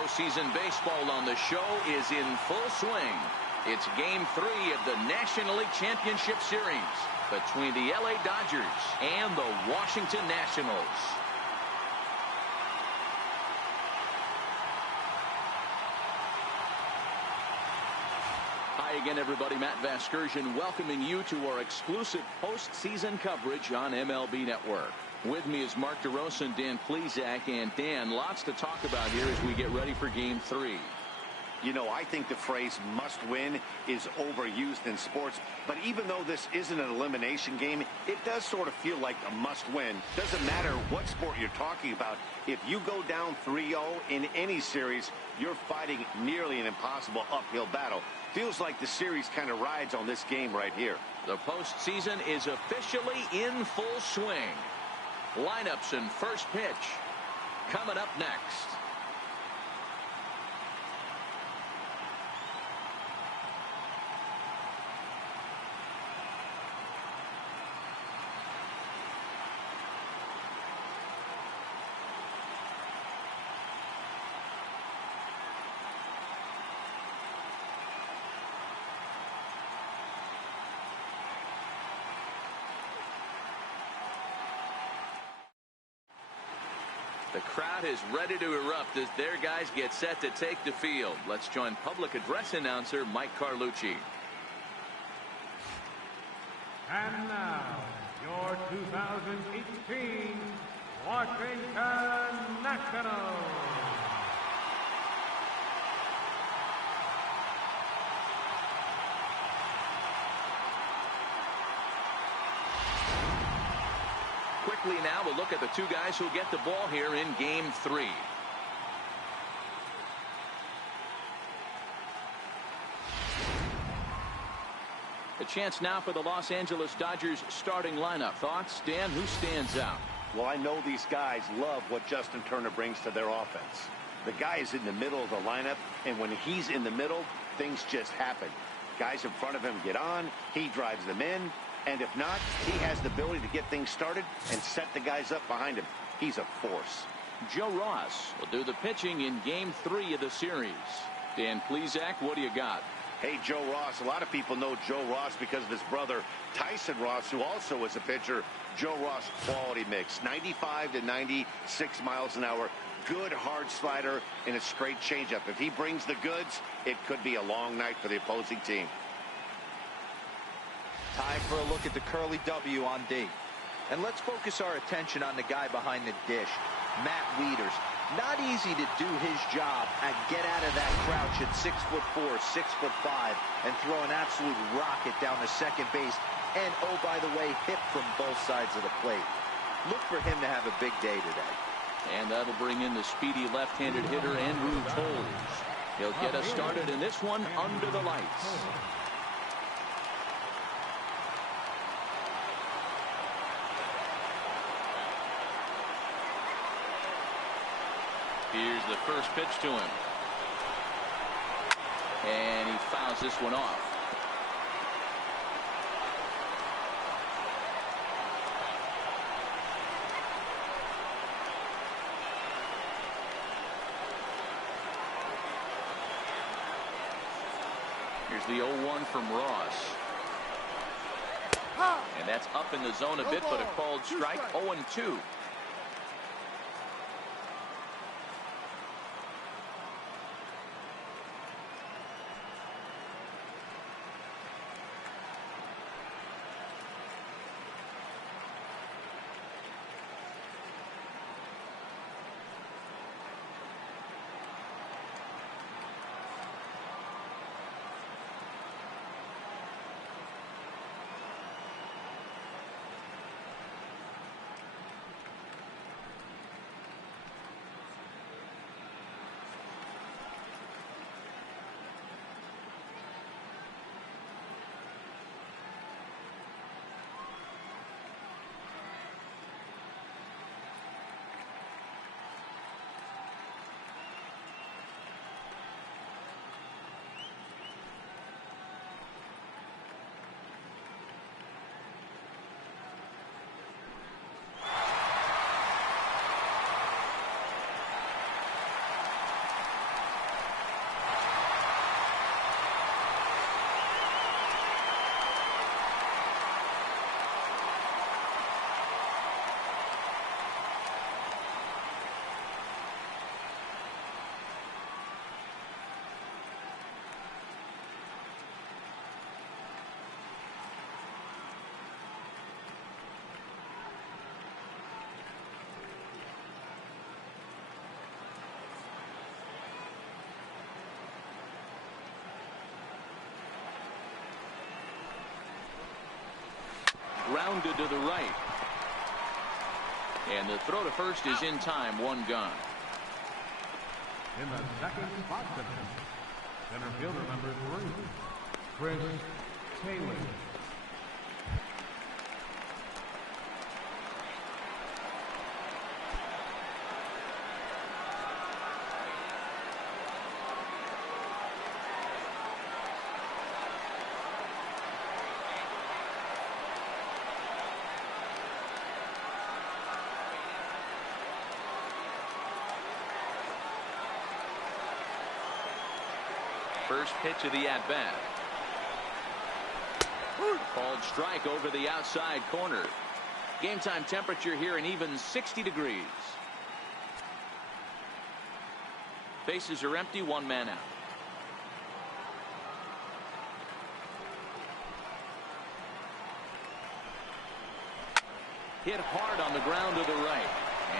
Postseason baseball on the show is in full swing. It's Game 3 of the National League Championship Series between the LA Dodgers and the Washington Nationals. Hi again, everybody. Matt Vasgersian welcoming you to our exclusive postseason coverage on MLB Network. With me is Mark DeRosa and Dan Plesac. And Dan, lots to talk about here as we get ready for Game 3. You know, I think the phrase must win is overused in sports. But even though this isn't an elimination game, it does sort of feel like a must win. Doesn't matter what sport you're talking about. If you go down 3-0 in any series, you're fighting nearly an impossible uphill battle. Feels like the series kind of rides on this game right here. The postseason is officially in full swing. Lineups and first pitch coming up next. The crowd is ready to erupt as their guys get set to take the field. Let's join public address announcer Mike Carlucci. And now, your 2018 Washington Nationals. Quickly now, we'll look at the two guys who get the ball here in Game 3. A chance now for the Los Angeles Dodgers starting lineup. Thoughts, Dan? Who stands out? Well, I know these guys love what Justin Turner brings to their offense. The guy is in the middle of the lineup, and when he's in the middle, things just happen. Guys in front of him get on, he drives them in. And if not, he has the ability to get things started and set the guys up behind him. He's a force. Joe Ross will do the pitching in Game 3 of the series. Dan Plesac, what do you got? Hey, Joe Ross. A lot of people know Joe Ross because of his brother, Tyson Ross, who also is a pitcher. Joe Ross, quality mix. 95 to 96 miles an hour. Good hard slider and a straight changeup. If he brings the goods, it could be a long night for the opposing team. Time for a look at the curly W on D. And let's focus our attention on the guy behind the dish, Matt Wieters. Not easy to do his job and get out of that crouch at 6'4", 6'5", and throw an absolute rocket down the second base. And, oh, by the way, hit from both sides of the plate. Look for him to have a big day today. And that'll bring in the speedy left-handed hitter, Andrew Toles. He'll get us started in this one under the lights. Here's the first pitch to him. And he fouls this one off. Here's the 0-1 from Ross. And that's up in the zone a bit, but a called strike. 0-2. grounded to the right. And the throw to first is in time. One gone. In the second spot tonight, center fielder number 3, Chris Taylor. First pitch of the at-bat. Called strike over the outside corner. Game time temperature here an even 60 degrees. Bases are empty, one man out. Hit hard on the ground to the right.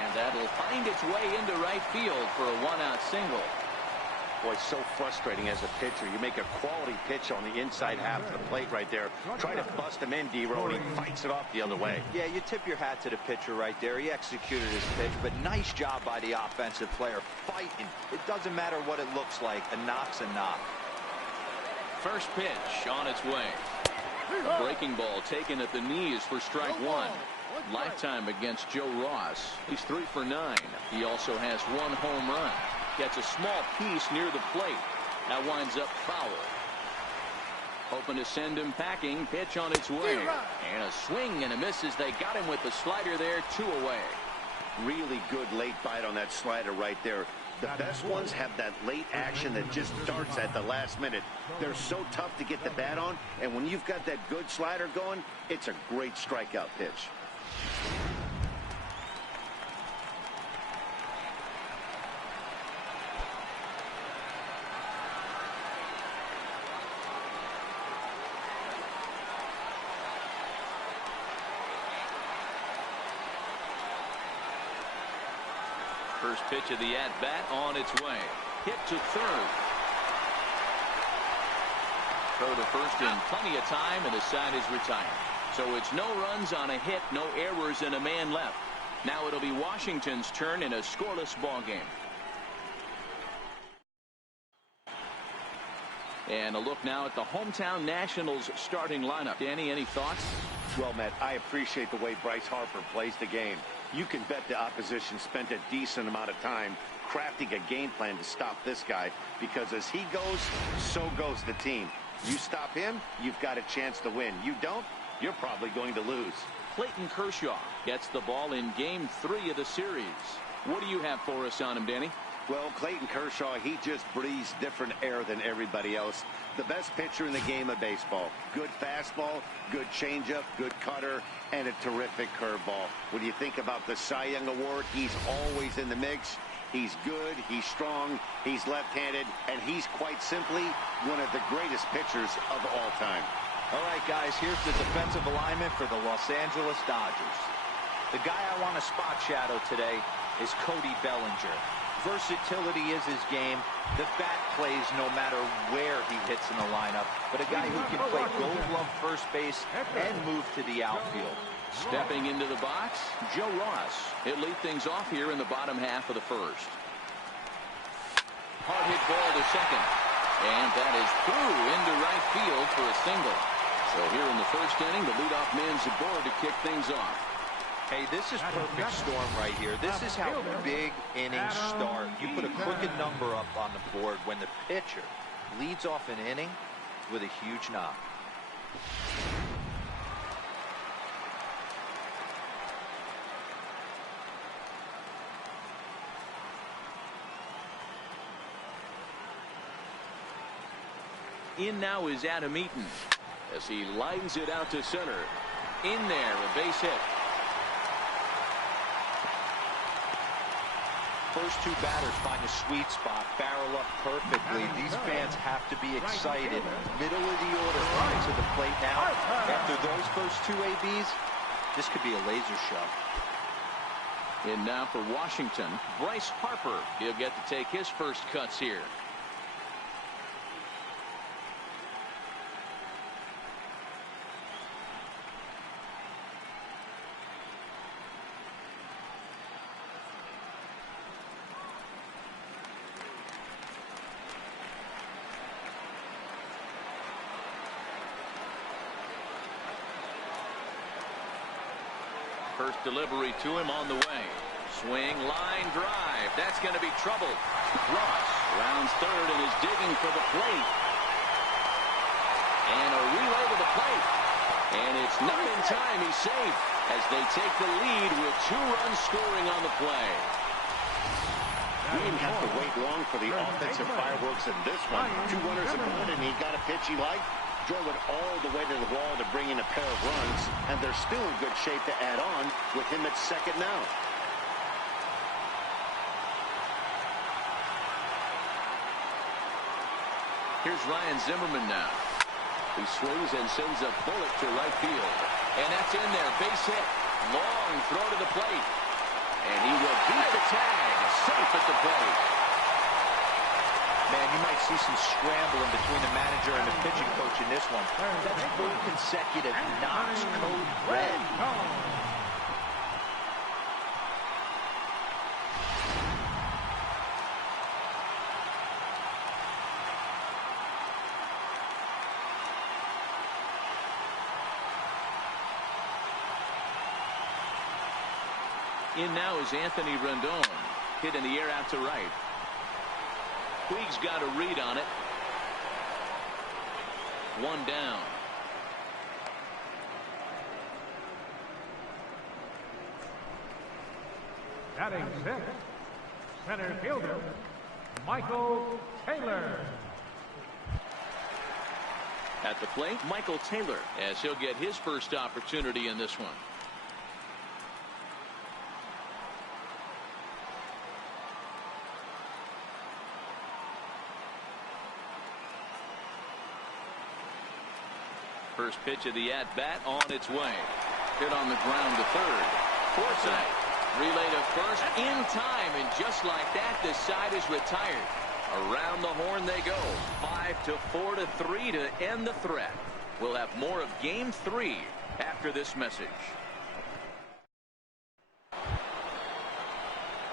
And that'll find its way into right field for a one-out single. Boy, so frustrating as a pitcher. You make a quality pitch on the inside half of the plate right there. Try to bust him in, D-Row, and he fights it off the other way. Yeah, you tip your hat to the pitcher right there. He executed his pitch, but nice job by the offensive player. Fighting. It doesn't matter what it looks like. A knock's a knock. First pitch on its way. A breaking ball taken at the knees for strike one. Lifetime against Joe Ross. He's 3 for 9. He also has 1 home run. Gets a small piece near the plate. That winds up foul. Hoping to send him packing. Pitch on its way. And a swing and a miss as they got him with the slider there. 2 away. Really good late bite on that slider right there. The best ones have that late action that just darts at the last minute. They're so tough to get the bat on. And when you've got that good slider going, it's a great strikeout pitch. First pitch of the at-bat on its way. Hit to third. Throw to first in plenty of time, and the side is retired. So it's no runs on a hit, no errors, and a man left. Now it'll be Washington's turn in a scoreless ball game. And a look now at the hometown Nationals starting lineup. Danny, any thoughts? Well, Matt, I appreciate the way Bryce Harper plays the game. You can bet the opposition spent a decent amount of time crafting a game plan to stop this guy, because as he goes, so goes the team. You stop him, you've got a chance to win. You don't, you're probably going to lose. Clayton Kershaw gets the ball in Game 3 of the series. What do you have for us on him, Danny? Well, Clayton Kershaw, he just breathes different air than everybody else. The best pitcher in the game of baseball. Good fastball, good changeup, good cutter, and a terrific curveball. When you think about the Cy Young Award, he's always in the mix. He's good, he's strong, he's left-handed, and he's quite simply one of the greatest pitchers of all time. All right, guys, here's the defensive alignment for the Los Angeles Dodgers. The guy I want to spot shadow today is Cody Bellinger. Versatility is his game. The bat plays no matter where he hits in the lineup, but a guy who can play gold glove first base and move to the outfield. Stepping into the box, Joe Ross. He'll lead things off here in the bottom half of the first. Hard hit ball to second, and that is through into right field for a single. So here in the first inning, the leadoff man's aboard to kick things off. Hey, this is perfect storm right here. This is how big innings start. You put a crooked number up on the board when the pitcher leads off an inning with a huge knock. In now is Adam Eaton as he lines it out to center. In there, a base hit. First two batters find a sweet spot, barrel up perfectly. These fans have to be excited. Middle of the order coming to the plate now. After those first two ABs, this could be a laser shot. And now for Washington, Bryce Harper. He'll get to take his first cuts here. First delivery to him on the way. Swing, line drive. That's going to be trouble. Ross rounds third and is digging for the plate. And a relay to the plate. And it's not in time. He's safe as they take the lead with 2 runs scoring on the play. We didn't have to wait long for the offensive fireworks in this one. 2 runners aboard, and he got a pitch he liked. Drove it all the way to the wall to bring in a pair of runs, and they're still in good shape to add on with him at second now. Here's Ryan Zimmerman now. He swings and sends a bullet to right field. And that's in there. Base hit. Long throw to the plate. And he will beat the tag. Safe at the plate. Man, you might see some scrambling between the manager and the pitching coach in this one. That's 4 consecutive knocks. Code red. In now is Anthony Rendon. Hit in the air out to right. Puig's got a read on it. 1 down. Batting 6th, center fielder, Michael Taylor. At the plate, Michael Taylor, as he'll get his first opportunity in this one. First pitch of the at-bat on its way. Hit on the ground to third. Forsythe. Relay to first in time, and just like that, the side is retired. Around the horn they go. 5-4-3 to end the threat. We'll have more of Game 3 after this message.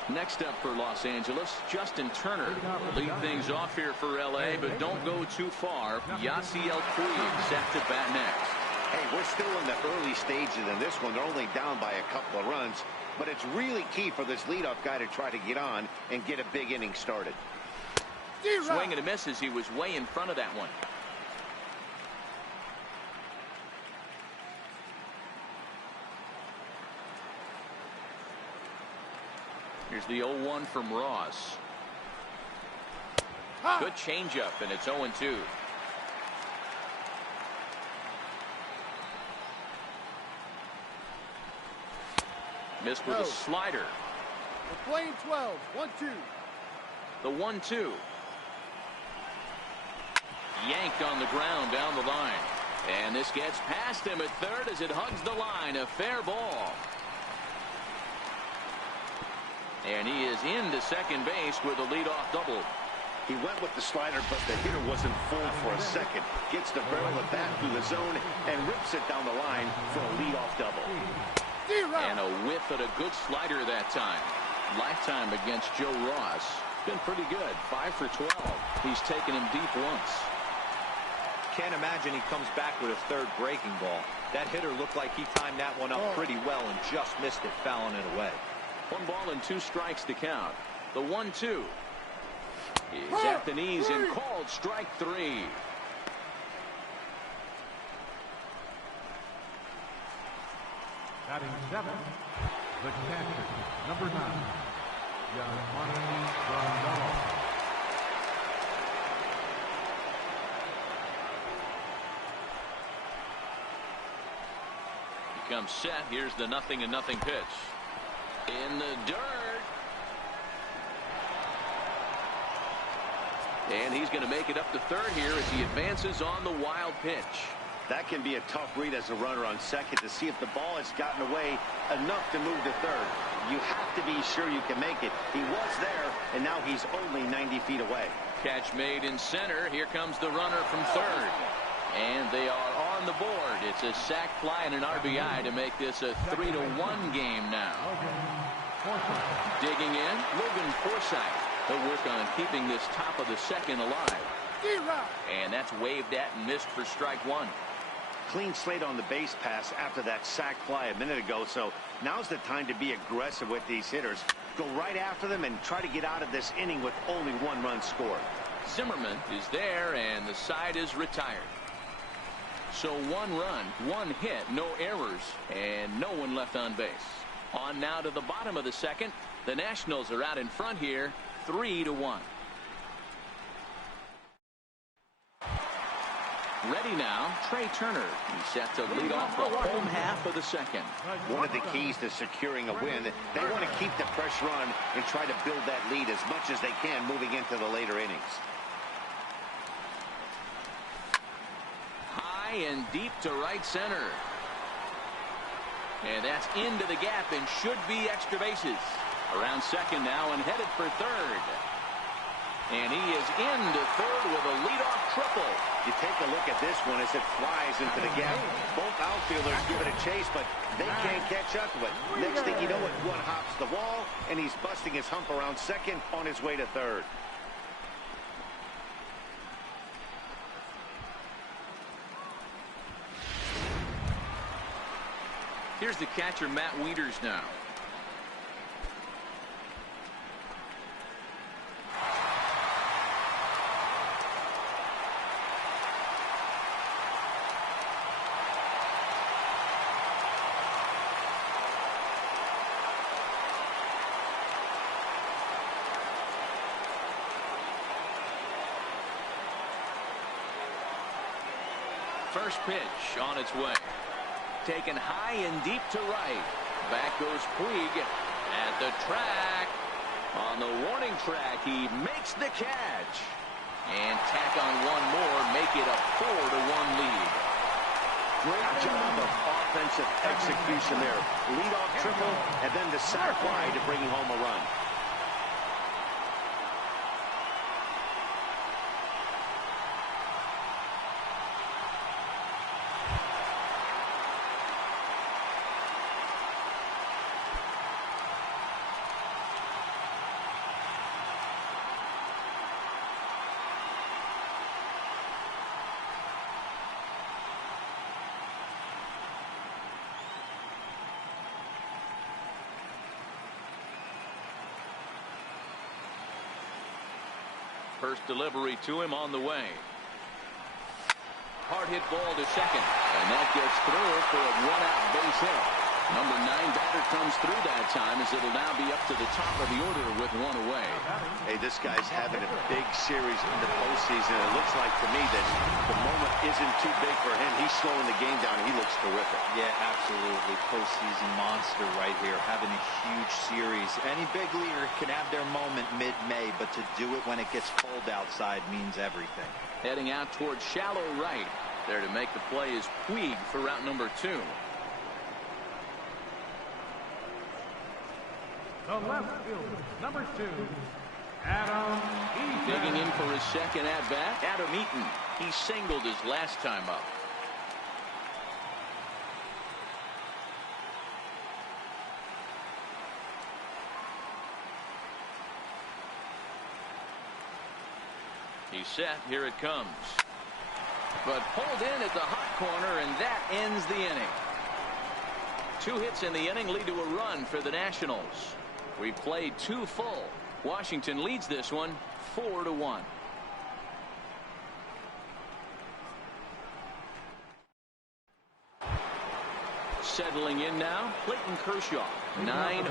Next up for Los Angeles, Justin Turner. Lead things off here for L.A., but don't go too far. Yasiel Puig set to bat next. Hey, we're still in the early stages in this one. They're only down by a couple of runs, but it's really key for this leadoff guy to try to get on and get a big inning started. Swing and a miss as he was way in front of that one. Here's the 0-1 from Ross. Good changeup, and it's 0-2. Missed with a slider. We're playing 12. 1-2. The 1-2. Yanked on the ground down the line. And this gets past him at third as it hugs the line. A fair ball. And he is into second base with a leadoff double. He went with the slider, but the hitter wasn't full for a second. Gets the barrel of bat through the zone and rips it down the line for a leadoff double. And a whiff at a good slider that time. Lifetime against Joe Ross. Been pretty good. 5 for 12. He's taken him deep once. Can't imagine he comes back with a third breaking ball. That hitter looked like he timed that one up pretty well and just missed it, fouling it away. 1 ball and 2 strikes to count. The 1-2 is at the knees and called strike 3. Batting 7th, the catcher, number 9, Giovanni Grandal. He comes set. Here's the 0-0 pitch. In the dirt. And he's going to make it up to third here as he advances on the wild pitch. That can be a tough read as a runner on second to see if the ball has gotten away enough to move to third. You have to be sure you can make it. He was there, and now he's only 90 feet away. Catch made in center. Here comes the runner from third. And they are on the board. It's a sac fly and an RBI to make this a 3-1 game now. Digging in, Logan Forsythe. They'll work on keeping this top of the second alive. And that's waved at and missed for strike 1. clean slate on the base pass after that sac fly a minute ago, so now's the time to be aggressive with these hitters. Go right after them and try to get out of this inning with only 1 run scored. Zimmerman is there, and the side is retired. So 1 run, 1 hit, no errors, and no one left on base. On now to the bottom of the second. The Nationals are out in front here, 3-1. Ready now, Trey Turner. He's set to lead off the home half of the second. One of the keys to securing a win, they want to keep the pressure on and try to build that lead as much as they can moving into the later innings. High and deep to right center. And that's into the gap and should be extra bases. Around second now and headed for third. And he is into third with a leadoff triple. You take a look at this one as it flies into the gap. Both outfielders give it a chase, but they can't catch up to it. Next thing you know it, one hops the wall, and he's busting his hump around second on his way to third. Here's the catcher, Matt Wieters, now. First pitch on its way. Taken high and deep to right. Back goes Puig at the track. On the warning track, he makes the catch. And tack on one more, make it a 4-1 lead. Great job of offensive execution there. Leadoff triple, and then the sac fly to bring home a run. First delivery to him on the way. Hard hit ball to second, and that gets through for a 1-out base hit. Number 9 batter comes through that time, as it'll now be up to the top of the order with 1 away. Hey, this guy's having a big series in the postseason. It looks like to me that the moment isn't too big for him. He's slowing the game down. He looks terrific. Yeah, absolutely. Postseason monster right here, having a huge series. Any big leaguer can have their moment mid-May, but to do it when it gets cold outside means everything. Heading out towards shallow right. There to make the play is Puig for route number 2. The left fielder, number 2, Adam Eaton. Digging in for his second at-bat, Adam Eaton. He singled his last time up. He's set. Here it comes. But pulled in at the hot corner, and that ends the inning. 2 hits in the inning lead to a run for the Nationals. We've played 2 full. Washington leads this one 4-1. Settling in now, Clayton Kershaw. 9-1-2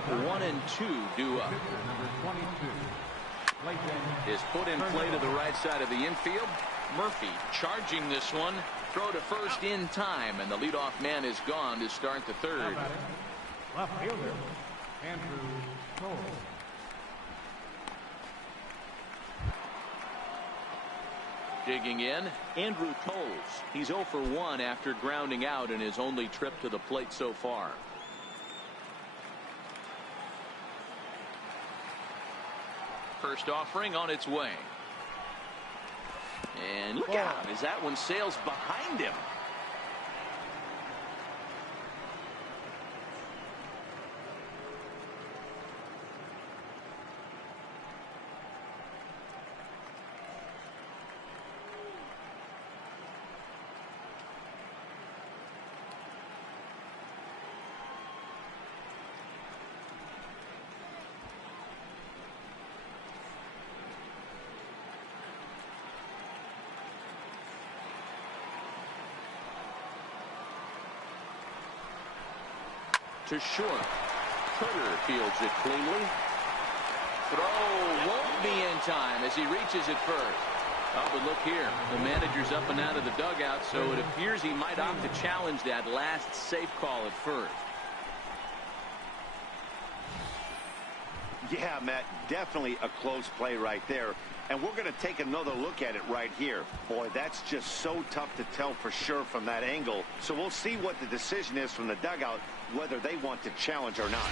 due up. Number 22, Clayton. Is put in play to the right side of the infield. Murphy charging this one. Throw to first in time, and the leadoff man is gone to start the third. Left fielder, Andrew Cole. Digging in, Andrew Toles. He's 0 for 1 after grounding out in his only trip to the plate so far. First offering on its way. And look out as that one sails behind him. to short. Turner fields it cleanly. Throw won't be in time as he reaches it first. Oh, but look here. The manager's up and out of the dugout, so it appears he might opt to challenge that last safe call at first. Yeah, Matt, definitely a close play right there. And we're going to take another look at it right here. Boy, that's just so tough to tell for sure from that angle. So we'll see what the decision is from the dugout, whether they want to challenge or not.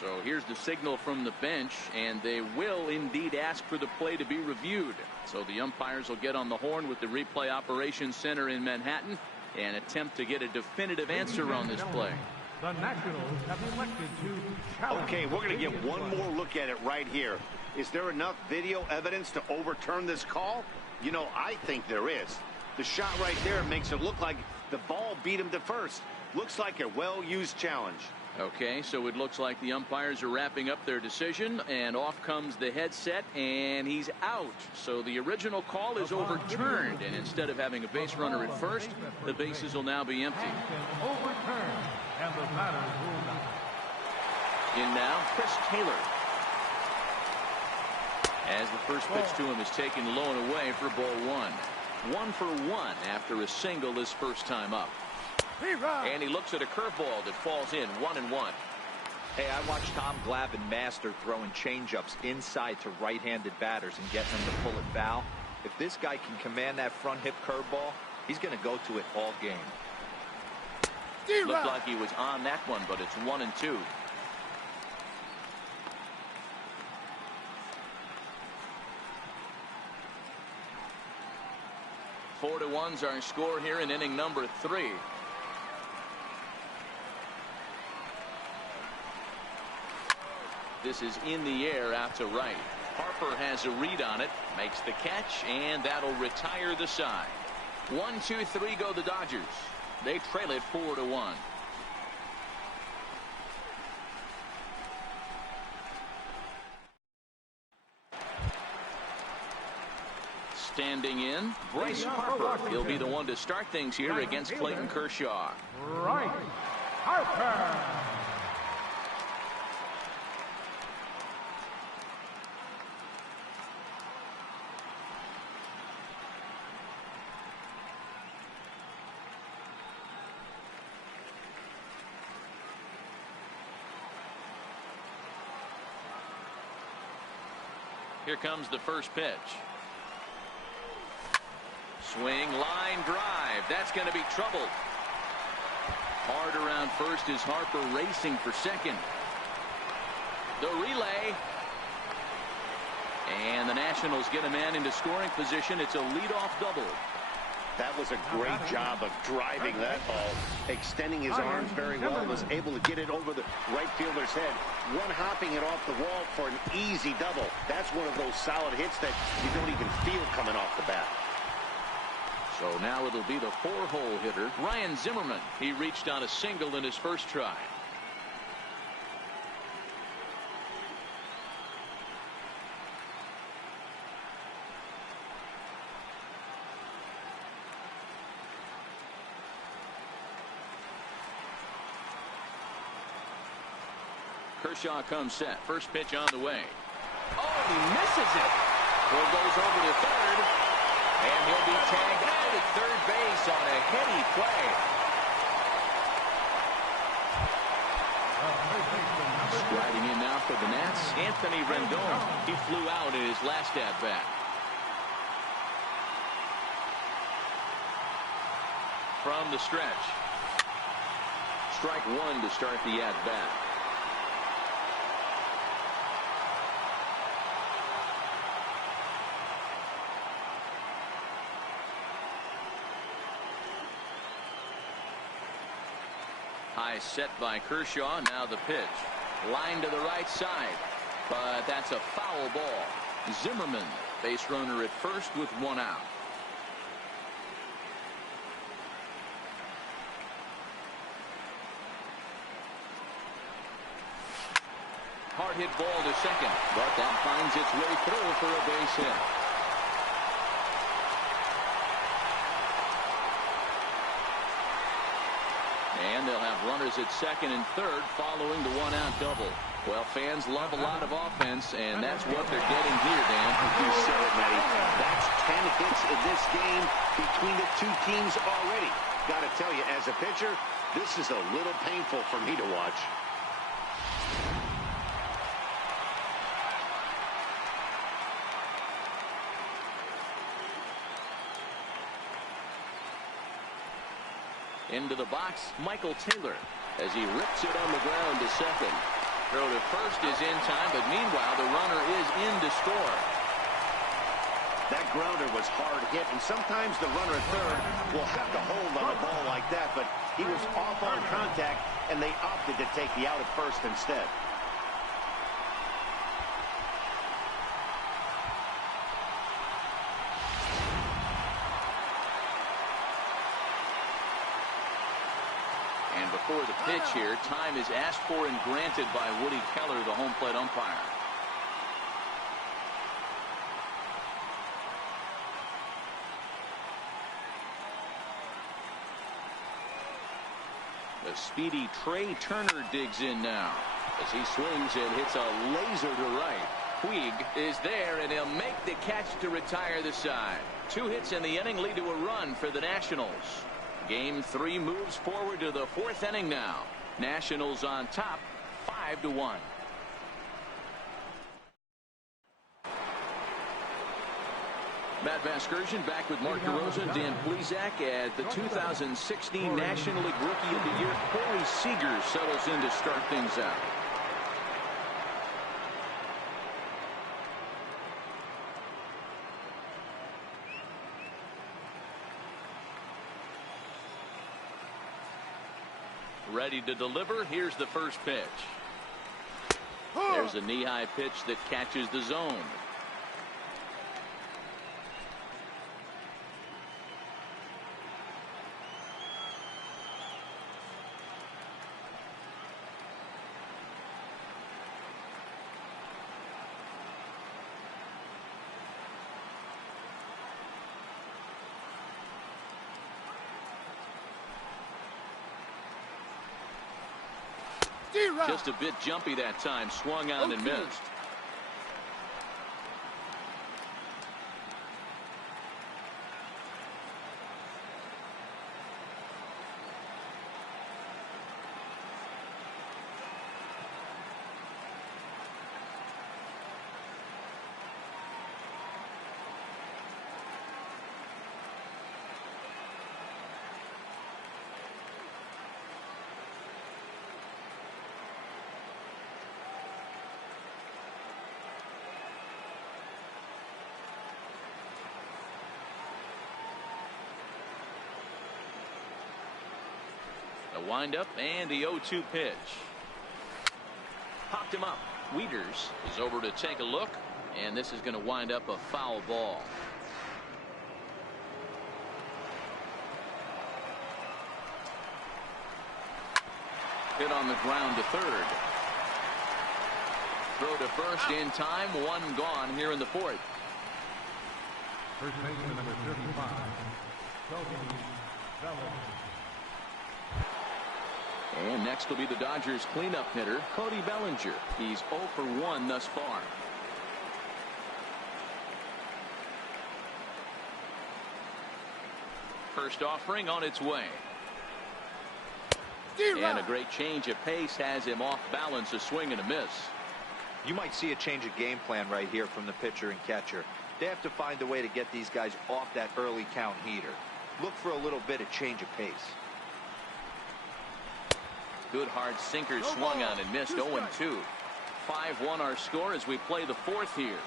So here's the signal from the bench, and they will indeed ask for the play to be reviewed. So the umpires will get on the horn with the replay operations center in Manhattan and attempt to get a definitive answer on this play. The Nationals have elected to challenge. Okay, we're going to get one more look at it right here. Is there enough video evidence to overturn this call? You know, I think there is. The shot right there makes it look like the ball beat him to first. Looks like a well-used challenge. Okay, so it looks like the umpires are wrapping up their decision, and off comes the headset, and he's out. So the original call is overturned, and instead of having a base runner at first, the bases will now be empty. Overturned, and the batter ruled out. In now, Chris Taylor. As the first pitch to him is taken low and away for ball one. 1 for 1 after a single his first time up. And he looks at a curveball that falls in 1-1. Hey, I watched Tom Glavine master throwing changeups inside to right-handed batters and getting them to pull it foul. If this guy can command that front hip curveball, he's going to go to it all game. Looked like he was on that one, but it's 1-2. Four to 1's our score here in inning number 3. This is in the air out to right. Harper has a read on it, makes the catch, and that'll retire the side. 1-2-3 go the Dodgers. They trail it 4-1. Standing in, Bryce Harper. He'll be the one to start things here against Clayton Kershaw. Right, Harper. Here comes the first pitch. Swing, line drive. That's going to be trouble. Hard around first is Harper racing for second. The relay. And the Nationals get a man into scoring position. It's a leadoff double. That was a great job of driving that ball, extending his arms very well, was able to get it over the right fielder's head, one-hopping it off the wall for an easy double. That's one of those solid hits that you don't even feel coming off the bat. So now it'll be the 4-hole hitter, Ryan Zimmerman. He reached on a single in his first try. Kershaw comes set. First pitch on the way. Oh, he misses it. Throw goes over to third. And he'll be tagged out at third base on a heady play. Striding in now for the Nats, Anthony Rendon. He flew out in his last at-bat. From the stretch. Strike one to start the at-bat. High set by Kershaw. Now the pitch. Line to the right side. But that's a foul ball. Zimmerman, base runner at first with one out. Hard hit ball to second. But that finds its way through for a base hit. And runners at second and third following the one-out double. Well, fans love a lot of offense, and that's what they're getting here, Dan. You said it, Matty. That's 10 hits in this game between the two teams already. Got to tell you, as a pitcher, this is a little painful for me to watch. Into the box, Michael Taylor, as he rips it on the ground to second. Throw to first is in time, but meanwhile, the runner is in to score. That grounder was hard hit, and sometimes the runner at third will have to hold on a ball like that, but he was off on contact, and they opted to take the out at first instead. And before the pitch here, time is asked for and granted by Woody Keller, the home plate umpire. The speedy Trey Turner digs in now as he swings and hits a laser to right. Puig is there, and he'll make the catch to retire the side. 2 hits in the inning lead to a run for the Nationals. Game 3 moves forward to the 4th inning now. Nationals on top, 5-1. Matt Vasgersian back with Mark DeRosa and Dan Plesac at the 2016 National League Rookie of the Year. Corey Seager settles in to start things out. Ready to deliver. Here's the first pitch. There's a knee-high pitch that catches the zone. Just a bit jumpy that time. Swung on and missed. The windup and the 0-2 pitch. Popped him up. Wieters is over to take a look, and this is going to wind up a foul ball. Hit on the ground to third. Throw to first in time. 1 gone here in the 4th. First baseman number 35, Cody Bellinger. And next will be the Dodgers cleanup hitter, Cody Bellinger. He's 0 for 1 thus far. First offering on its way. And a great change of pace has him off balance, a swing and a miss. You might see a change of game plan right here from the pitcher and catcher. They have to find a way to get these guys off that early count heater. Look for a little bit of change of pace. Good hard sinker swung on and missed. 0-2. 5-1 our score as we play the 4th here.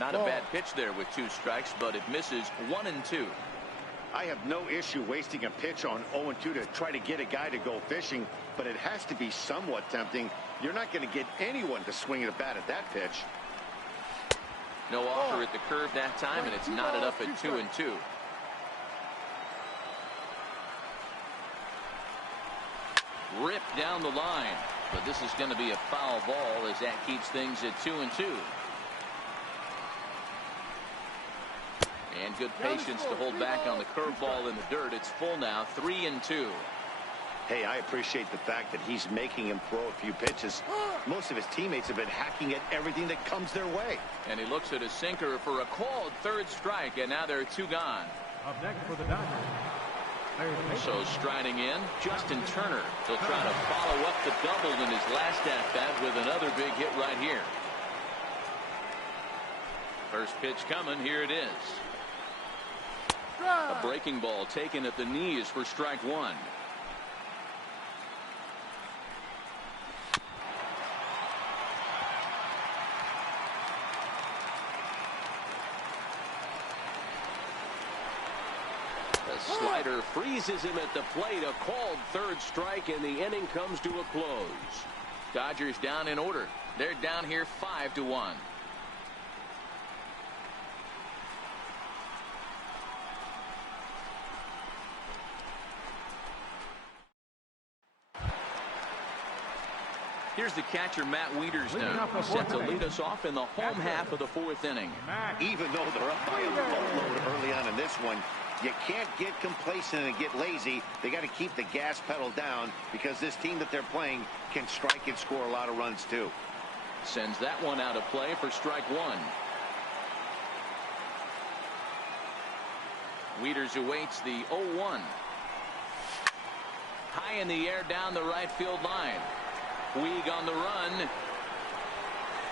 Not a bad pitch there with 2 strikes, but it misses. 1-2. I have no issue wasting a pitch on 0-2 to try to get a guy to go fishing, but it has to be somewhat tempting. You're not going to get anyone to swing at a bat at that pitch. No offer at the curve that time, and it's knotted up at 2-2. Ripped down the line, but this is going to be a foul ball as that keeps things at 2-2. And good patience to hold back on the curveball in the dirt. It's full now, 3-2. Hey, I appreciate the fact that he's making him throw a few pitches. Most of his teammates have been hacking at everything that comes their way. And he looks at his sinker for a called third strike, and now there are 2 gone. Up next for the Dodgers. So striding in, Justin Turner. He'll try to follow up the double in his last at-bat with another big hit right here. First pitch coming, here it is. A breaking ball taken at the knees for strike 1. The slider freezes him at the plate. A called third strike, and the inning comes to a close. Dodgers down in order. They're down here 5-1. Here's the catcher, Matt Wieters, now. He's set to lead us off in the home half of the 4th inning. Even though they're up by a boatload early on in this one, you can't get complacent and get lazy. They got to keep the gas pedal down because this team that they're playing can strike and score a lot of runs too. Sends that one out of play for strike 1. Wieters awaits the 0-1. High in the air down the right field line. Puig on the run,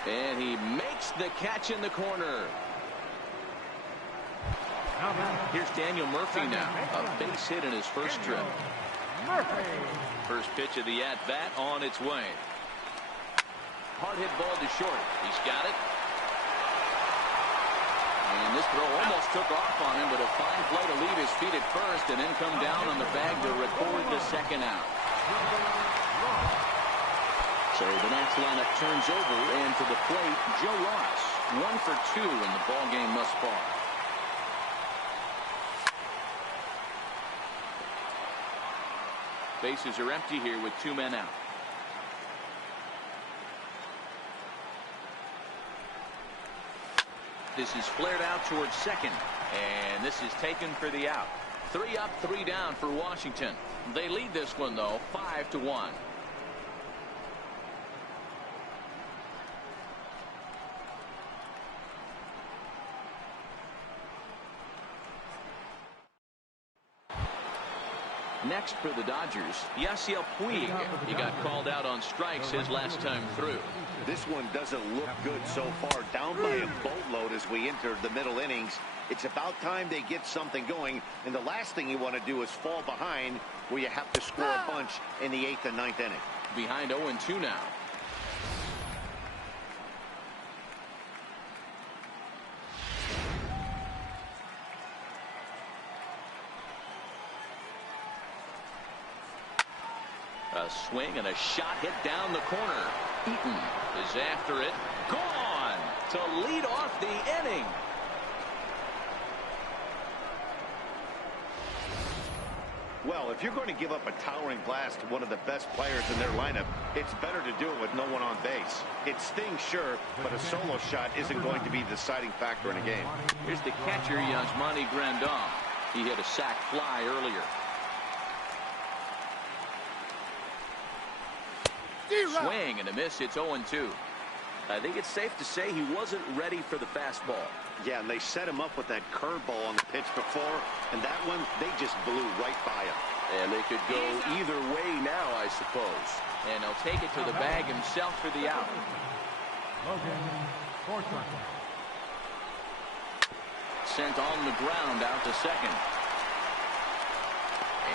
and he makes the catch in the corner. Here's Daniel Murphy now, a base hit in his first trip. First pitch of the at-bat on its way. Hard hit ball to short. He's got it. And this throw almost took off on him, but a fine play to leave his feet at first and then come down on the bag to record the second out. So the Nats lineup turns over, and to the plate, Joe Ross. 1 for 2 in the ballgame thus far. Bases are empty here with 2 men out. This is flared out towards second, and this is taken for the out. 3 up, 3 down for Washington. They lead this one, though, 5-1. Next for the Dodgers, Yasiel Puig. He got called out on strikes his last time through. This one doesn't look good so far. Down by a boatload as we enter the middle innings. It's about time they get something going. And the last thing you want to do is fall behind where you have to score a bunch in the 8th and 9th inning. Behind 0-2 now. A swing and a shot hit down the corner. Eaton is after it. Gone to lead off the inning. Well, if you're going to give up a towering blast to one of the best players in their lineup, it's better to do it with no one on base. It stings, sure, but a solo shot isn't going to be the deciding factor in a game. Here's the catcher, Yasmani Grandal. He hit a sac fly earlier. Swing and a miss. It's 0-2. I think it's safe to say he wasn't ready for the fastball. Yeah, and they set him up with that curveball on the pitch before, and that one, they just blew right by him. And they could go either way now, I suppose. And he'll take it to the bag himself for the out. Sent on the ground out to second.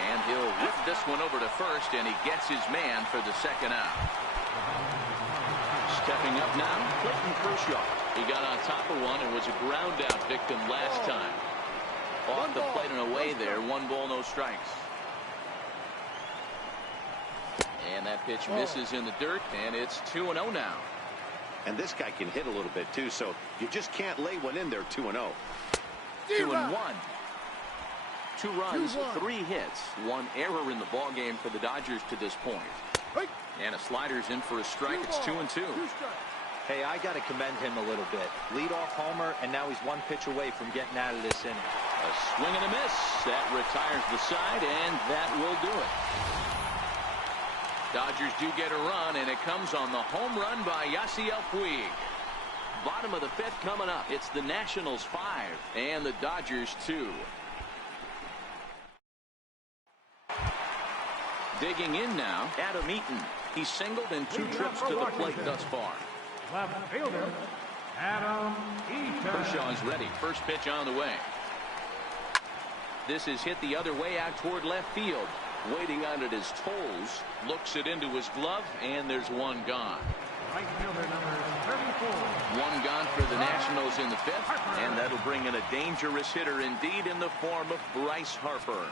And he'll lift this one over to first, and he gets his man for the second out. Stepping up now, Clayton Kershaw. He got on top of one and was a ground out victim last time. Off the plate and away there, 1 ball, no strikes. And that pitch misses in the dirt, and it's 2-0 now. And this guy can hit a little bit too, so you just can't lay one in there 2-0. 2-1. 2 runs, 3 hits, 1 error in the ball game for the Dodgers to this point. And a slider's in for a strike. It's 2-2. Hey, I got to commend him a little bit. Leadoff homer, and now he's one pitch away from getting out of this inning. A swing and a miss. That retires the side, and that will do it. Dodgers do get a run, and it comes on the home run by Yasiel Puig. Bottom of the fifth coming up. It's the Nationals 5 and the Dodgers 2. Digging in now, Adam Eaton. He's singled in 2 trips to the plate thus far. Left fielder, Adam Eaton. Kershaw is ready. First pitch on the way. This is hit the other way out toward left field. Waiting on it is Tolles. Looks it into his glove, and there's one gone. Right fielder number 34. One gone for the Nationals in the fifth, and that'll bring in a dangerous hitter indeed in the form of Bryce Harper.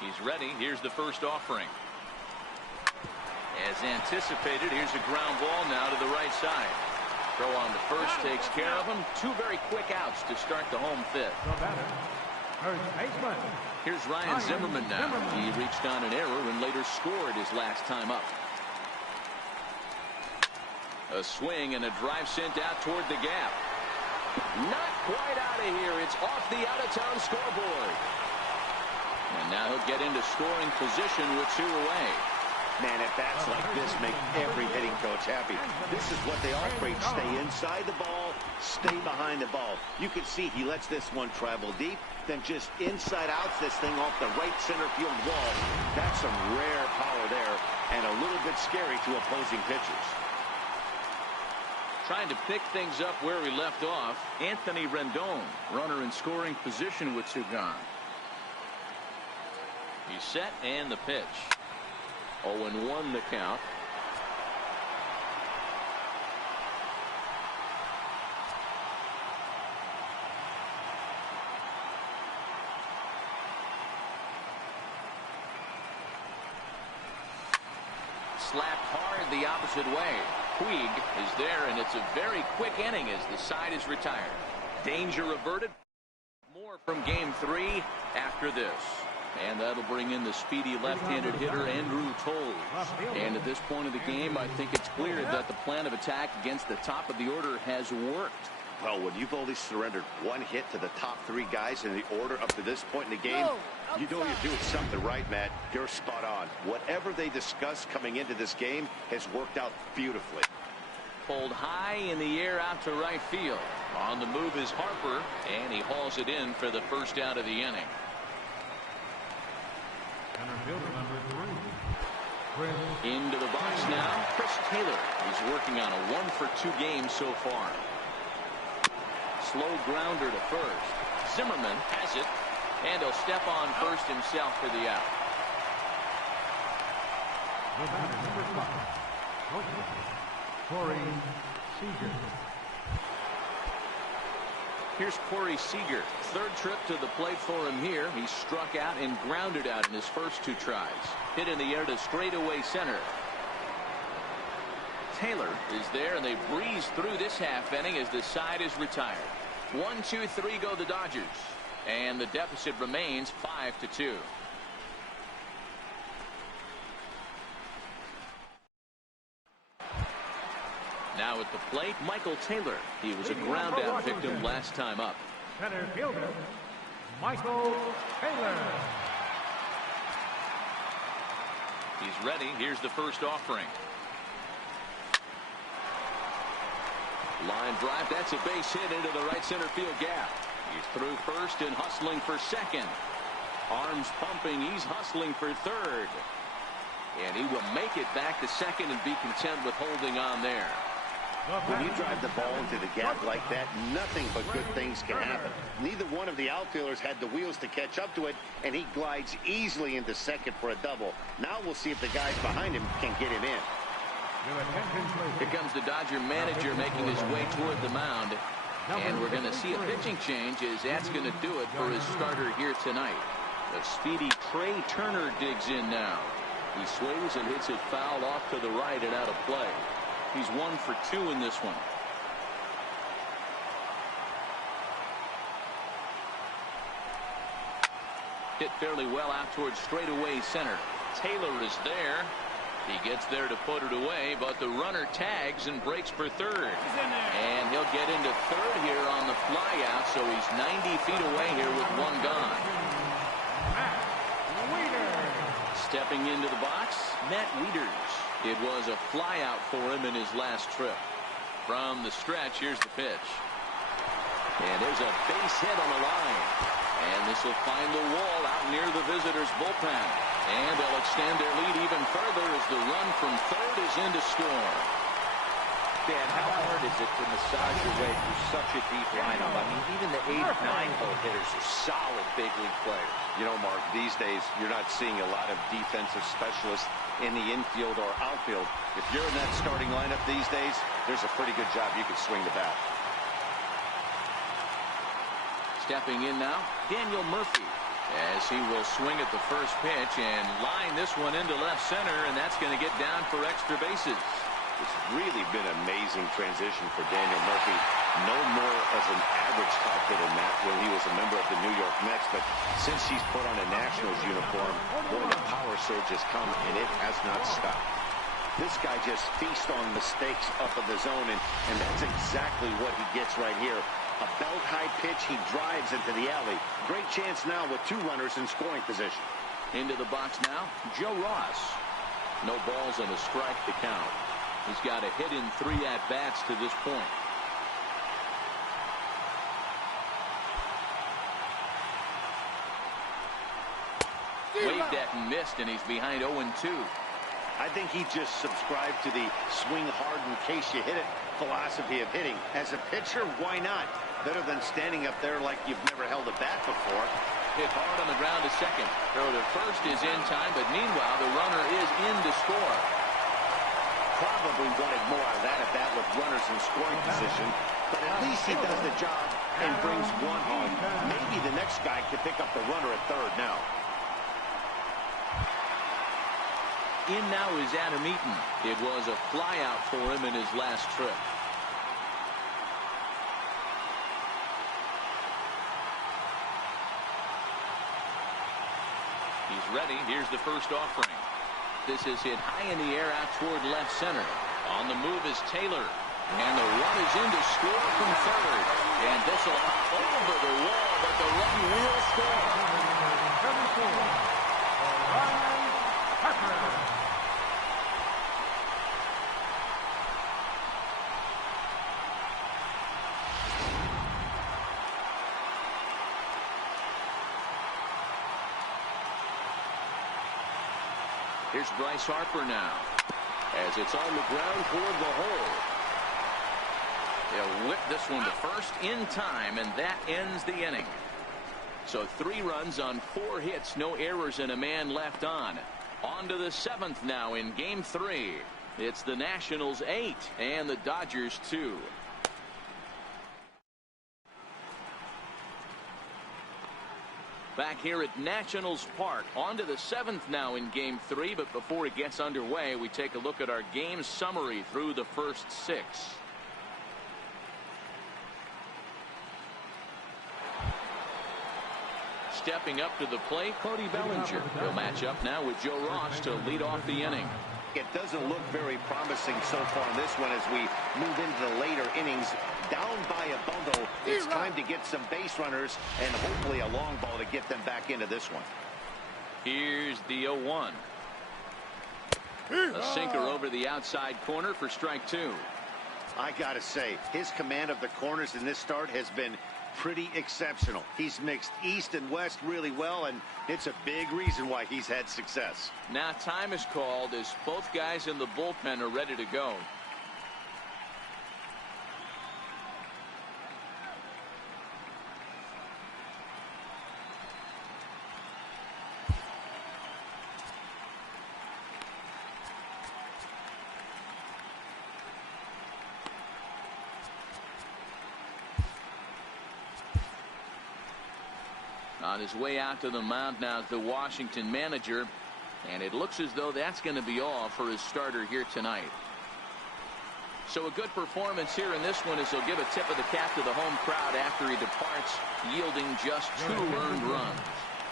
He's ready. Here's the first offering. As anticipated, here's a ground ball now to the right side. Throw on to first takes care of him. 2 very quick outs to start the home fifth. Here's Ryan Zimmerman now. He reached on an error and later scored his last time up. A swing and a drive sent out toward the gap. Not quite out of here. It's off the out-of-town scoreboard. And now he'll get into scoring position with 2 away. Man, at bats like this make every hitting coach happy. This is what they all preach. Stay inside the ball, stay behind the ball. You can see he lets this one travel deep, then just inside outs this thing off the right center field wall. That's some rare power there, and a little bit scary to opposing pitchers. Trying to pick things up where we left off, Anthony Rendon, runner in scoring position with 2 gone. He's set and the pitch. 0-1 the count. Slapped hard the opposite way. Puig is there, and it's a very quick inning as the side is retired. Danger averted. More from game 3 after this. And that'll bring in the speedy left-handed hitter Andrew Tolles. And at this point of the game, I think it's clear that the plan of attack against the top of the order has worked. Well, when you've only surrendered 1 hit to the top 3 guys in the order up to this point in the game, you know you're doing something right, Matt. You're spot on. Whatever they discussed coming into this game has worked out beautifully. Pulled high in the air out to right field. On the move is Harper, and he hauls it in for the first out of the inning. Into the box now, Chris Taylor. He's working on a 1-for-2 game so far. Slow grounder to first. Zimmerman has it, and he'll step on first himself for the out. Corey Seager. Here's Corey Seager. 3rd trip to the plate for him here. He struck out and grounded out in his first 2 tries. Hit in the air to straightaway center. Taylor is there, and they breeze through this half inning as the side is retired. 1, 2, 3 go the Dodgers. And the deficit remains 5-2. Now at the plate, Michael Taylor. He was a ground-out victim last time up. Center fielder, Michael Taylor. He's ready. Here's the first offering. Line drive. That's a base hit into the right center field gap. He's through first and hustling for second. Arms pumping. He's hustling for third. And he will make it back to second and be content with holding on there. When you drive the ball into the gap like that, nothing but good things can happen. Neither one of the outfielders had the wheels to catch up to it, and he glides easily into second for a double. Now we'll see if the guys behind him can get him in. Here comes the Dodger manager making his way toward the mound. And we're going to see a pitching change as that's going to do it for his starter here tonight. The speedy Trey Turner digs in now. He swings and hits it foul off to the right and out of play. He's 1 for 2 in this one. Hit fairly well out towards straightaway center. Taylor is there. He gets there to put it away, but the runner tags and breaks for third. And he'll get into third here on the flyout, so he's 90 feet away here with one gone. Stepping into the box, Matt Wieters. It was a flyout for him in his last trip. From the stretch, here's the pitch. And there's a base hit on the line. And this will find the wall out near the visitors' bullpen. And they'll extend their lead even further as the run from third is in to score. Dan, how hard is it to massage your way through such a deep lineup? I mean, even the 8 and 9-hole hitters are solid big league players. You know, Mark, these days you're not seeing a lot of defensive specialists in the infield or outfield. If you're in that starting lineup these days, there's a pretty good job you can swing the bat. Stepping in now, Daniel Murphy, as he will swing at the first pitch and line this one into left center, and that's going to get down for extra bases. It's really been an amazing transition for Daniel Murphy. No more as an average type hitter, Matt, when he was a member of the New York Mets, but since he's put on a Nationals uniform, boy, the power surge has come, and it has not stopped. This guy just feasts on mistakes up in the zone, and that's exactly what he gets right here. A belt-high pitch, he drives into the alley. Great chance now with 2 runners in scoring position. Into the box now, Joe Ross. No balls and a strike to count. He's got a hit in 3 at-bats to this point. Waved at and missed, and he's behind 0-2. I think he just subscribed to the swing hard in case you hit it philosophy of hitting. As a pitcher, why not? Better than standing up there like you've never held a bat before. Hit hard on the ground to second. Throw to first is in time, but meanwhile, the runner is in to score. Probably wanted more out of that at bat with runners in scoring position, but at least he does the job and brings one home. Maybe the next guy could pick up the runner at third now. In now is Adam Eaton. It was a flyout for him in his last trip. He's ready. Here's the first offering. This is hit high in the air out toward left center. On the move is Taylor. And the run is in to score from third. And this will hop over the wall, but the run will score. Here's Bryce Harper now, as it's on the ground toward the hole. They'll whip this one to first in time, and that ends the inning. So 3 runs on 4 hits, no errors, and a man left on. On to the 7th now in Game 3. It's the Nationals 8 and the Dodgers 2. Back here at Nationals Park. On to the 7th now in Game 3, but before it gets underway, we take a look at our game summary through the first 6. Stepping up to the plate, Cody Bellinger. He'll match up now with Joe Ross to lead off the inning. It doesn't look very promising so far in this one as we move into the later innings. Down by a bundle, it's time to get some base runners and hopefully a long ball to get them back into this one. Here's the 0-1. A sinker over the outside corner for strike 2. I gotta say, his command of the corners in this start has been pretty exceptional. He's mixed east and west really well, and it's a big reason why he's had success. Now time is called as both guys in the bullpen are ready to go. On his way out to the mound now is the Washington manager, and it looks as though that's going to be all for his starter here tonight. So a good performance here in this one as he'll give a tip of the cap to the home crowd after he departs, yielding just 2 earned runs.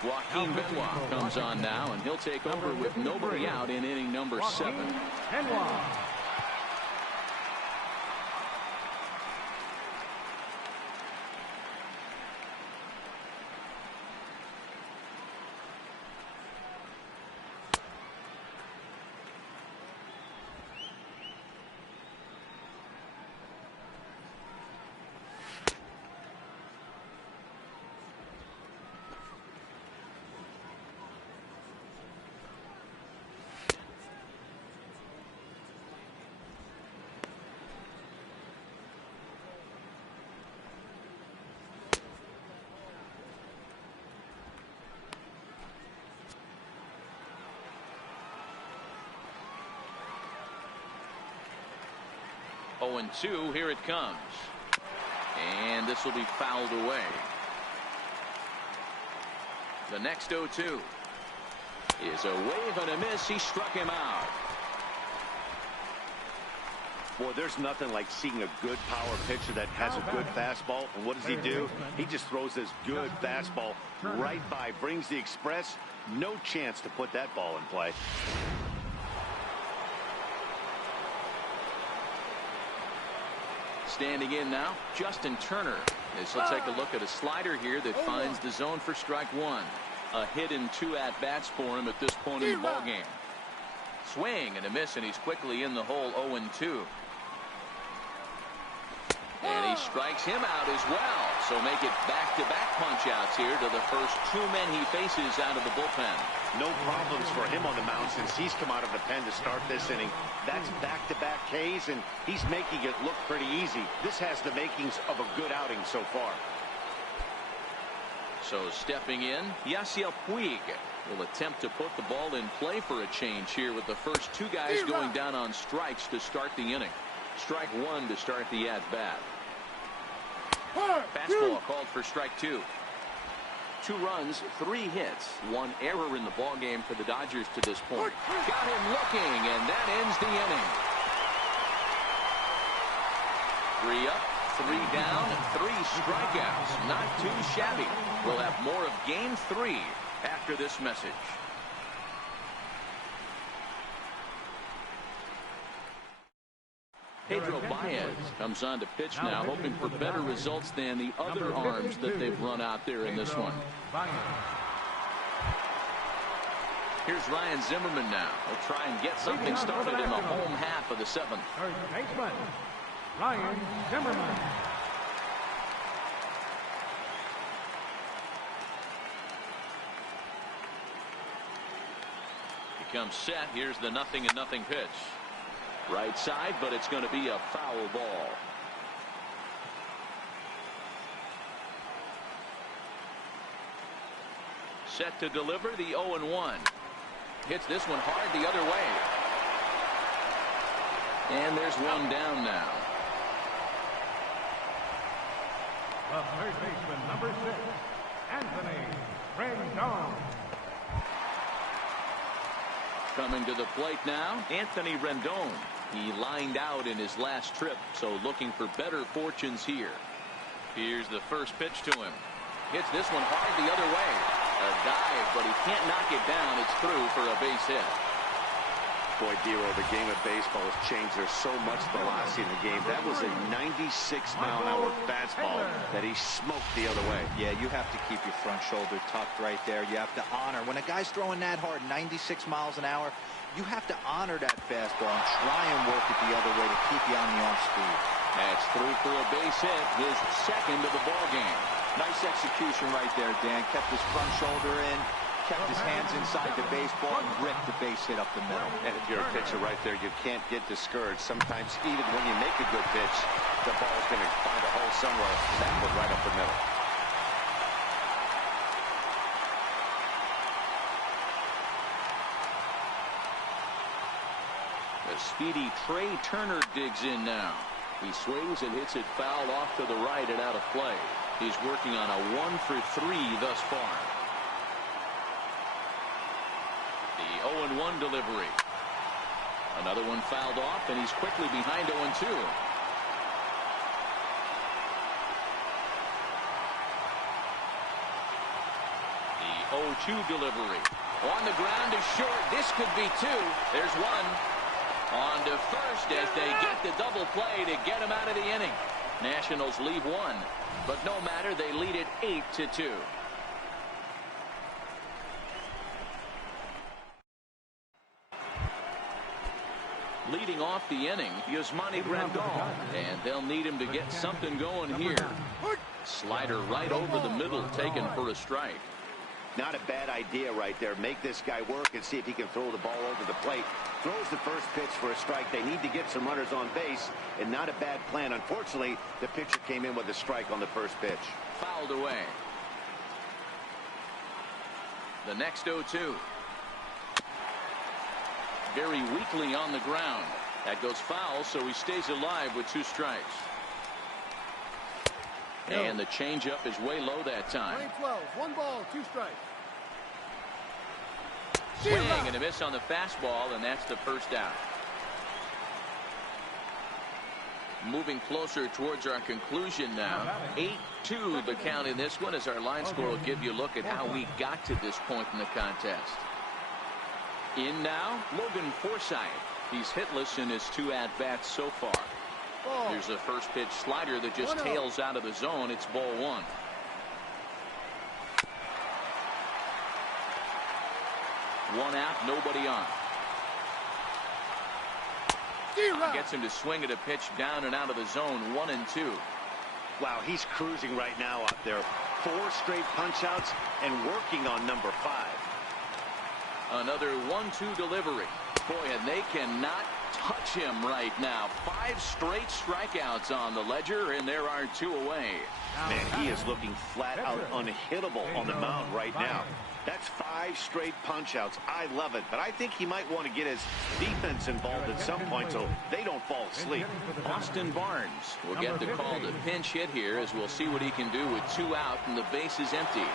Joaquin Benoit comes on now, and he'll take over with nobody out in inning number 7. Benoit. 0-2, here it comes. And this will be fouled away. The next 0-2 is a wave and a miss. He struck him out. Boy, there's nothing like seeing a good power pitcher that has a good fastball. And what does he do? He just throws this good fastball right by, brings the express. No chance to put that ball in play. Standing in now, Justin Turner. As he'll take a look at a slider here that finds the zone for strike 1. A hit and 2 at-bats for him at this point in the ballgame. Swing and a miss, and he's quickly in the hole. 0-2. And he strikes him out as well. So make it back-to-back punch-outs here to the first 2 men he faces out of the bullpen. No problems for him on the mound since he's come out of the pen to start this inning. That's back-to-back Ks, and he's making it look pretty easy. This has the makings of a good outing so far. So stepping in, Yasiel Puig will attempt to put the ball in play for a change here with the first 2 guys going down on strikes to start the inning. Strike 1 to start the at-bat. Fastball called for strike 2. 2 runs, 3 hits, 1 error in the ballgame for the Dodgers to this point. Got him looking, and that ends the inning. 3 up, 3 down, 3 strikeouts. Not too shabby. We'll have more of Game 3 after this message. Pedro Baez comes on to pitch now, hoping for better results than the other arms that they've run out there in this one. Here's Ryan Zimmerman now. He'll try and get something started in the home half of the 7th. Third baseman, Ryan Zimmerman. He comes set. Here's the 0-0 pitch. Right side, but it's going to be a foul ball. Set to deliver the 0-1. Hits this one hard the other way. And there's one down now. The third baseman, number 6, Anthony Rendon. Coming to the plate now, Anthony Rendon. He lined out in his last trip, so looking for better fortunes here. Here's the first pitch to him. Hits this one hard the other way. A dive, but he can't knock it down. It's through for a base hit. Boy, Dero, the game of baseball has changed. There's so much velocity in the game. That was a 96-mile-an-hour fastball that he smoked the other way. Yeah, you have to keep your front shoulder tucked right there. You have to honor. When a guy's throwing that hard, 96 miles an hour, you have to honor that fastball and try and work it the other way to keep you on the off speed. That's through for a base hit, his second of the ball game. Nice execution right there, Dan. Kept his front shoulder in, kept his hands inside the baseball, and ripped the base hit up the middle. And if you're a pitcher right there, you can't get discouraged. Sometimes even when you make a good pitch, the ball's going to find a hole somewhere. That one right up the middle. The speedy Trey Turner digs in now. He swings and hits it foul off to the right and out of play. He's working on a 1-for-3 thus far. The 0-1 delivery. Another one fouled off, and he's quickly behind 0-2. The 0-2 delivery. On the ground is short. This could be two. There's one. On to first as they get the double play to get him out of the inning. Nationals leave one, but no matter, they lead it 8-2. Leading off the inning, Yasmani Grandal, and they'll need him to get something going here. Slider right over the middle, taken for a strike. Not a bad idea right there. Make this guy work and see if he can throw the ball over the plate. Throws the first pitch for a strike. They need to get some runners on base, and not a bad plan. Unfortunately, the pitcher came in with a strike on the first pitch. Fouled away. The next 0-2. Very weakly on the ground. That goes foul, so he stays alive with 2 strikes. And the changeup is way low that time. 12, 1 ball, 2 strikes. Swing and a miss on the fastball, and that's the first out. Moving closer towards our conclusion now. 8-2 the count in this one, as our line score will give you a look at how we got to this point in the contest. In now, Logan Forsythe. He's hitless in his 2 at-bats so far. Here's a first pitch slider that just tails out of the zone. It's ball 1. One out, nobody on. Gets him to swing at a pitch down and out of the zone. 1-2. Wow, he's cruising right now out there. 4 straight punch-outs and working on number 5. Another 1-2 delivery. Boy, and they cannot touch him right now. 5 straight strikeouts on the ledger, and there are 2 away. Man, he is looking flat out unhittable on the mound right now. That's 5 straight punch-outs. I love it, but I think he might want to get his defense involved at some point so they don't fall asleep. Austin Barnes will get the call to pinch hit here, as we'll see what he can do with 2 out and the base is empty.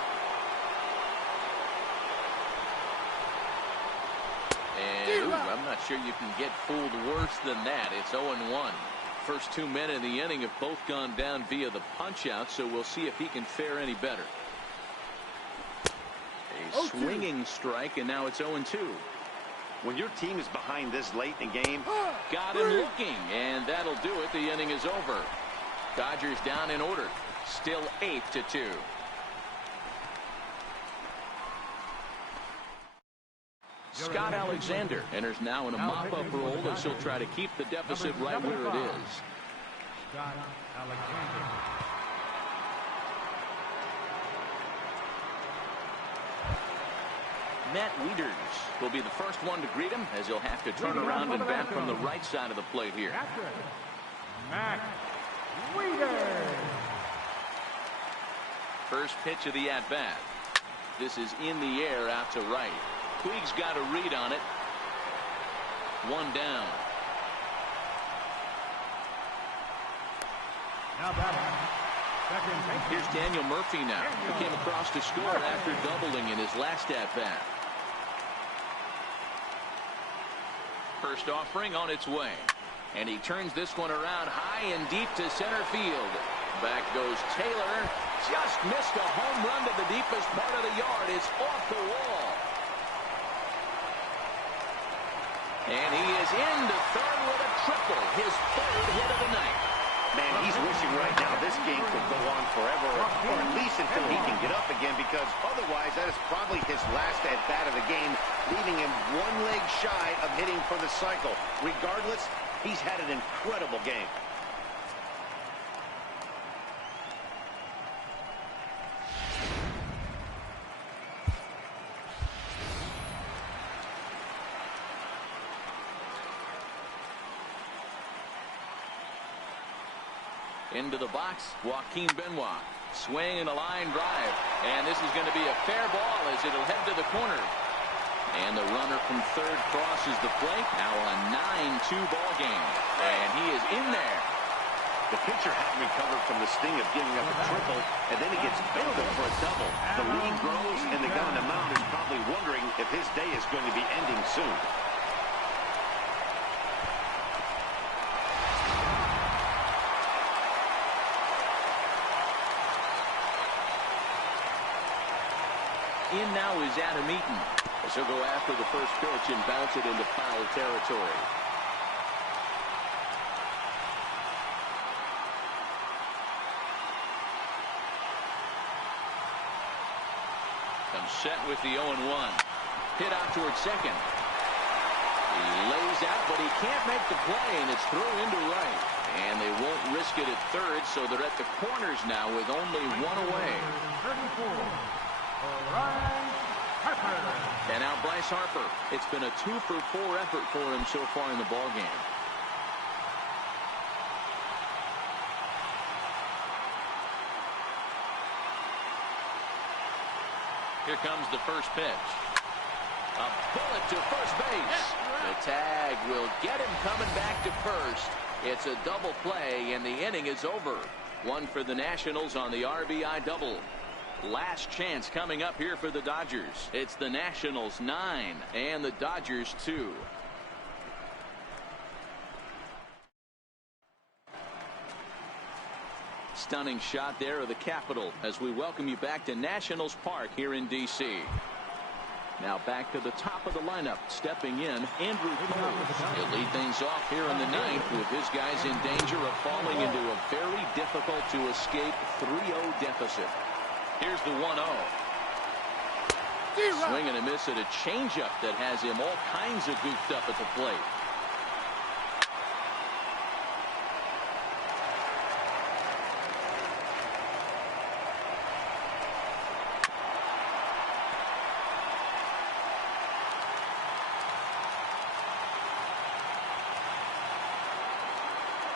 And I'm not sure you can get fooled worse than that. It's 0-1. First 2 men in the inning have both gone down via the punch-out, so we'll see if he can fare any better. A swinging strike, and now it's 0-2. When your team is behind this late in the game, got him looking, and that'll do it. The inning is over. Dodgers down in order. Still 8-2. Scott Alexander enters now in a mop-up role as he'll try to keep the deficit right where it is. Scott Alexander. Matt Wieters will be the first one to greet him, as he'll have to turn around and bat from the right side of the plate here. Matt Wieters. First pitch of the at-bat. This is in the air out to right. Puig's got a read on it. 1 down. Now batting. Here's Daniel Murphy now, who came across to score after doubling in his last at-bat. First offering on its way. And he turns this one around high and deep to center field. Back goes Taylor. Just missed a home run to the deepest part of the yard. It's off the wall. And he is into third with a triple. His 3rd hit of the night. man, he's wishing right now this game could go on forever, or at least until he can get up again, because otherwise that is probably his last at-bat of the game, leaving him 1 leg shy of hitting for the cycle. Regardless, he's had an incredible game. Into the box, Joaquin Benoit. Swing and a line drive. And this is going to be a fair ball as it'll head to the corner. And the runner from third crosses the plate. Now a 9-2 ball game. And he is in there. The pitcher hadn't recovered from the sting of giving up a triple, and then he gets belted for a double. The lead grows, and the guy on the mound is probably wondering if his day is going to be ending soon. In now is LATINOHEAt. As he'll go after the first pitch and bounce it into foul territory. Comes set with the 0-1. Hit out towards second. He lays out, but he can't make the play, and it's thrown into right. And they won't risk it at third, so they're at the corners now with only one away. 34, Bryce Harper. And now Bryce Harper. It's been a 2-for-4 effort for him so far in the ballgame. Here comes the first pitch. A bullet to first base. The tag will get him coming back to first. It's a double play, and the inning is over. One for the Nationals on the RBI double. Last chance coming up here for the Dodgers. It's the Nationals 9 and the Dodgers 2. Stunning shot there of the Capitol as we welcome you back to Nationals Park here in D.C. Now back to the top of the lineup. Stepping in, Andrew Cole. He'll lead things off here in the ninth with his guys in danger of falling into a very difficult to escape 3-0 deficit. Here's the 1-0. Swing and a miss at a changeup that has him all kinds of goofed up at the plate.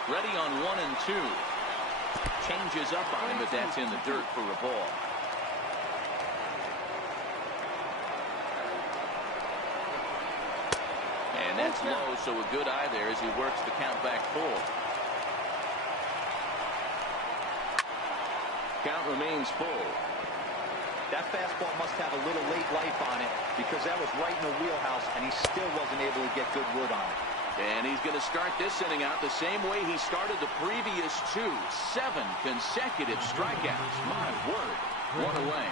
Ready on 1 and 2. Changes up on him, but that's in the dirt for a ball. And that's low, so a good eye there as he works the count back full. Count remains full. That fastball must have a little late life on it because that was right in the wheelhouse, and he still wasn't able to get good wood on it. And he's going to start this inning out the same way he started the previous 2. 7 consecutive strikeouts. My word. One away.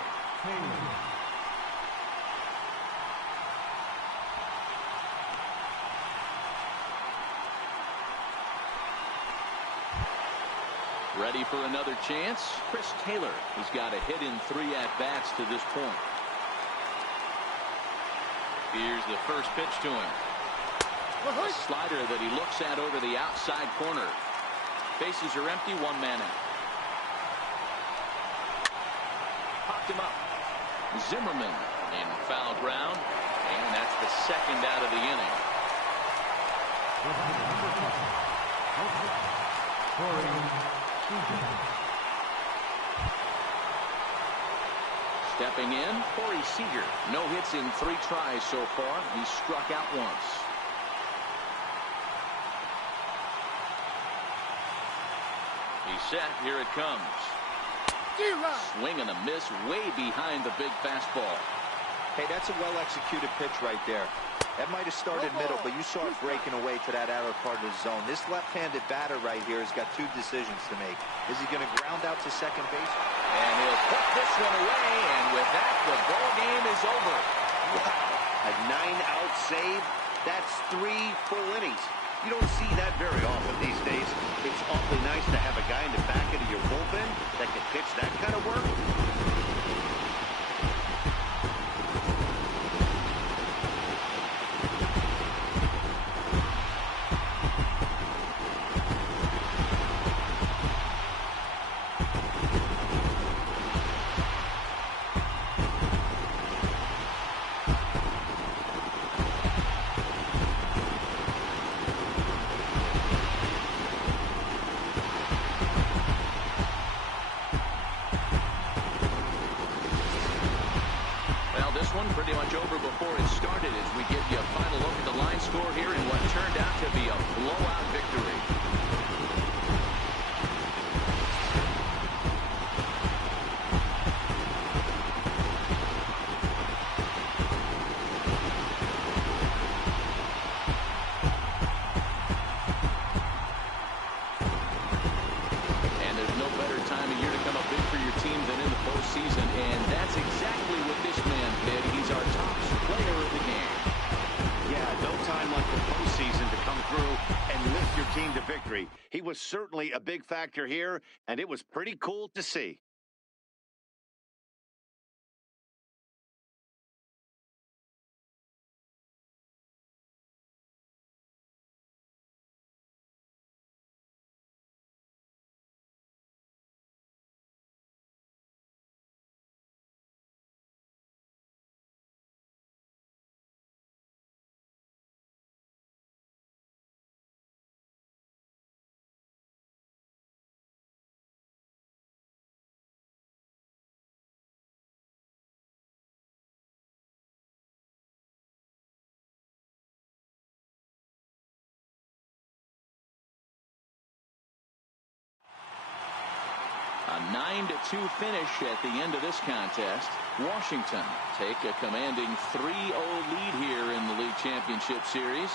Ready for another chance? Chris Taylor. He's got a hit in 3 at-bats to this point. Here's the first pitch to him. A slider that he looks at over the outside corner. Bases are empty, 1 man out. Popped him up. Zimmerman in foul ground, and that's the second out of the inning. Stepping in, Corey Seager. No hits in 3 tries so far. He's struck out once. He's set. Here it comes. Swing and a miss way behind the big fastball. Hey, that's a well-executed pitch right there. That might have started middle, but you saw it breaking away to that outer part of the zone. This left-handed batter right here has got 2 decisions to make. Is he going to ground out to second base? And he'll put this one away, and with that, the ball game is over. Wow, a 9-out save. That's 3 full innings. You don't see that very often these days. It's awfully nice to have a guy in the back end of your bullpen that can pitch that kind of work. Pretty much over before it started as we give you a final look at the line score here in what turned out to be a blowout victory. And there's no better time of year to come up big for your team than in the postseason, and that's exactly what this man team to victory. He was certainly a big factor here, and it was pretty cool to see. A 9-2 finish at the end of this contest. Washington take a commanding 3-0 lead here in the league championship series.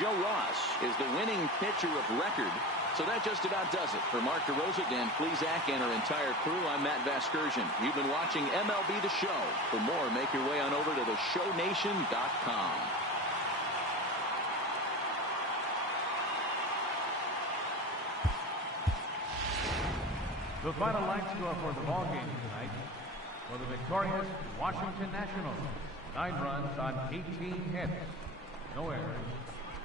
Joe Ross is the winning pitcher of record. So that just about does it. For Mark DeRosa, Dan Plesac, and our entire crew, I'm Matt Vasgersian. You've been watching MLB The Show. For more, make your way on over to theshownation.com. The final line score for the ball game tonight for the victorious Washington Nationals. 9 runs on 18 hits. No errors.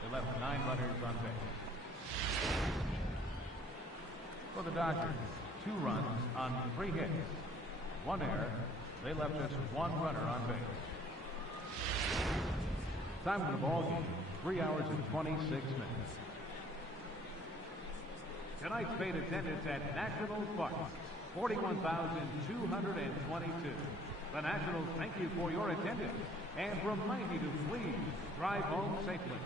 They left 9 runners on base. For the Dodgers, 2 runs on 3 hits. 1 error. They left just 1 runner on base. Time for the ball game, 3 hours and 26 minutes. Tonight's paid attendance at Nationals Park, 41,222. The Nationals thank you for your attendance and remind you to please drive home safely.